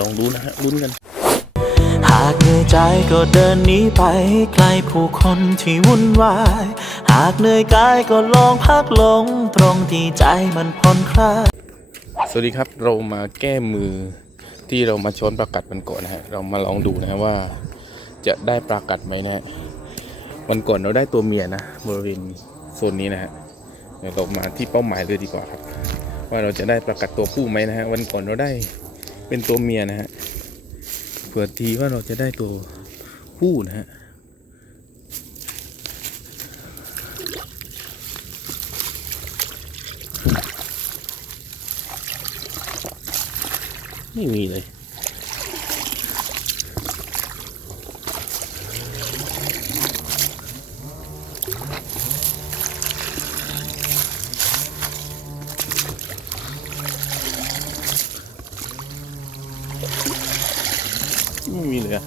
ลองดูนะฮะลุ้นกัน หากเหนื่อยใจก็เดินหนีไปให้ไกลผู้คนที่วุ่นวาย หากเหนื่อยกายก็ลองพักลง ตรงที่ใจมันผ่อนคลาย สวัสดีครับเรามาแก้มือที่เรามาชนประกัดมันก่อนนะฮะเรามาลองดูนะฮะว่า จะได้ประกัดไหมนะฮะวันก่อนเราได้ตัวเมียนะบริเวณโซนนี้นะฮะเดี๋ยวเรามาที่เป้าหมายเลยดีกว่าครับ ว่าเราจะได้ประกัดตัวผู้ไหมนะฮะวันก่อนเราได้ เป็นตัวเมียนะฮะเผื่อทีว่าเราจะได้ตัวผู้นะฮะไม่มีเลย ม่มีเลยอะ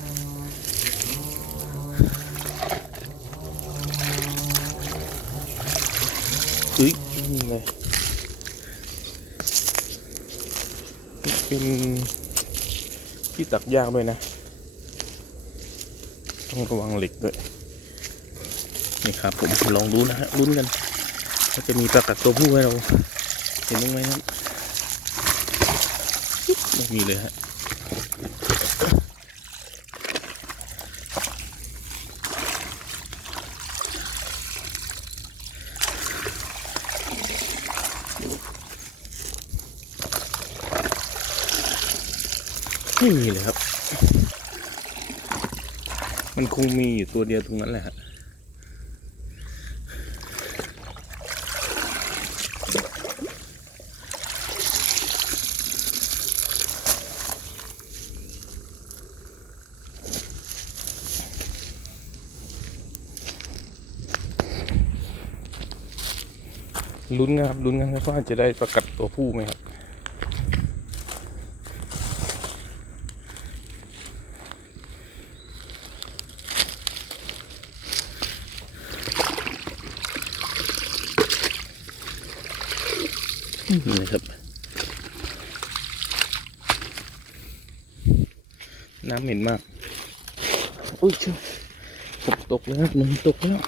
เฮ้ยไม่เลยเป็นที่ตักยากด้วยนะ ต้องระวังเหล็กด้วย นี่ครับผมลองดูนะฮะลุ้นกันว่าจะมีประกัดตัวผู้ให้เรา เห็นบ้างไหมครับไม่มีเลยฮะ ไม่มีเลยครับ มันคงมีอยู่ตัวเดียวตรงนั้นแหละลุ้นนะครับลุ้นกันครับว่าจะได้ประกัดตัวผู้ไหมครับ นี่ครับ น้ำเหม็นมาก อุ้ยเชื่อฝนตกแล้วครับหนึ่งตกแล้ว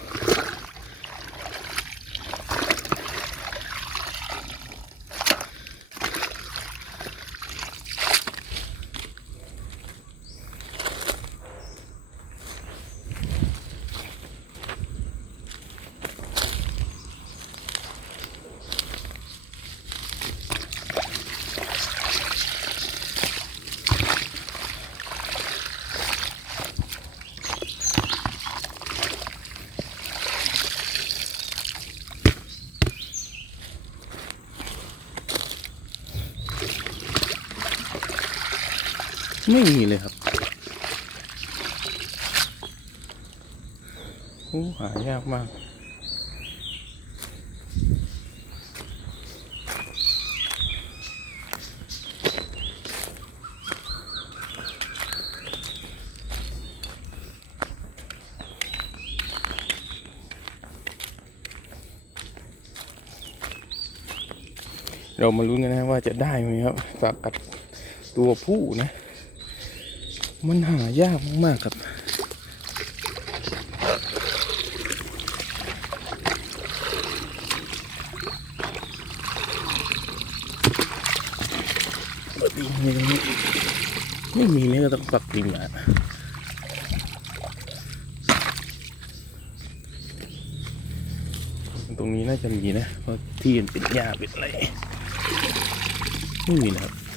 ไม่มีเลยครับโอ้หายากมาก เรามาลุ้นกันนะว่าจะได้ไหมครับฝากัดตัวผู้นะ มันหายากมากๆครับ ไม่มีเนี่ยก็ต้องปักดินอะตรงนี้น่าจะมีนะ เพราะที่มันเป็นหญ้าเป็นอะไรไม่มีนะครับ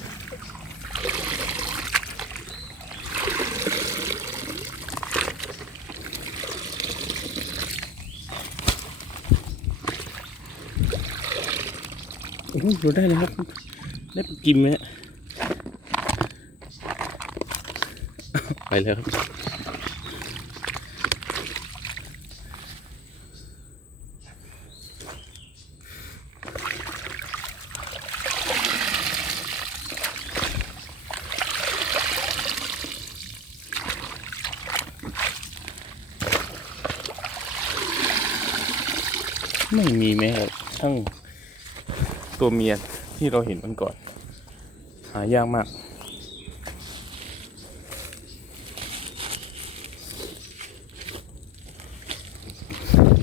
โอ้โหเราได้เลยครับ ได้กิมไหมไปแล้วครับไม่มีแม้กระทั่ง ตัวเมียที่เราเห็นมันก่อน หายากมาก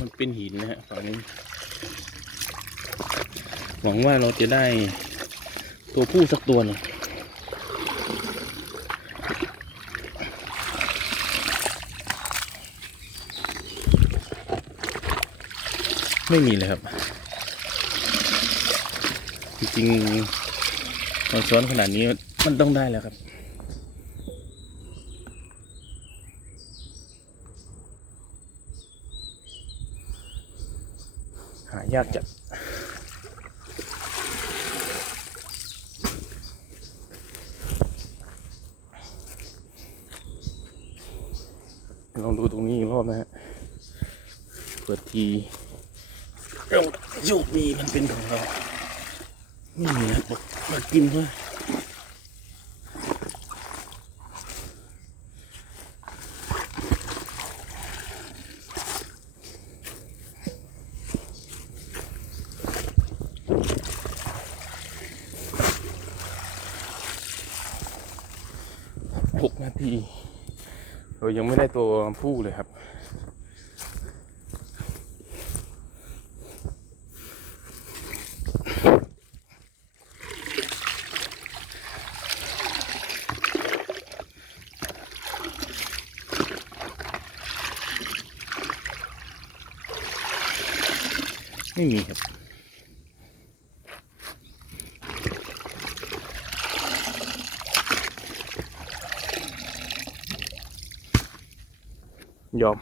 มันเป็นหินนะฮะฝั่งนี้ หวังว่าเราจะได้ตัวผู้สักตัวนึงไม่มีเลยครับ จริงๆเราซ้อนขนาดนี้มันต้องได้แล้วครับ หายากจัดลองดูตรงนี้อีกรอบนะฮะเปิดทีเราโชคดีมันเป็นของเรา ไม่มีนะบอกมากินเพื่อหกนาที เรายังไม่ได้ตัวผู้เลยครับ ไม่มีครับ ยอม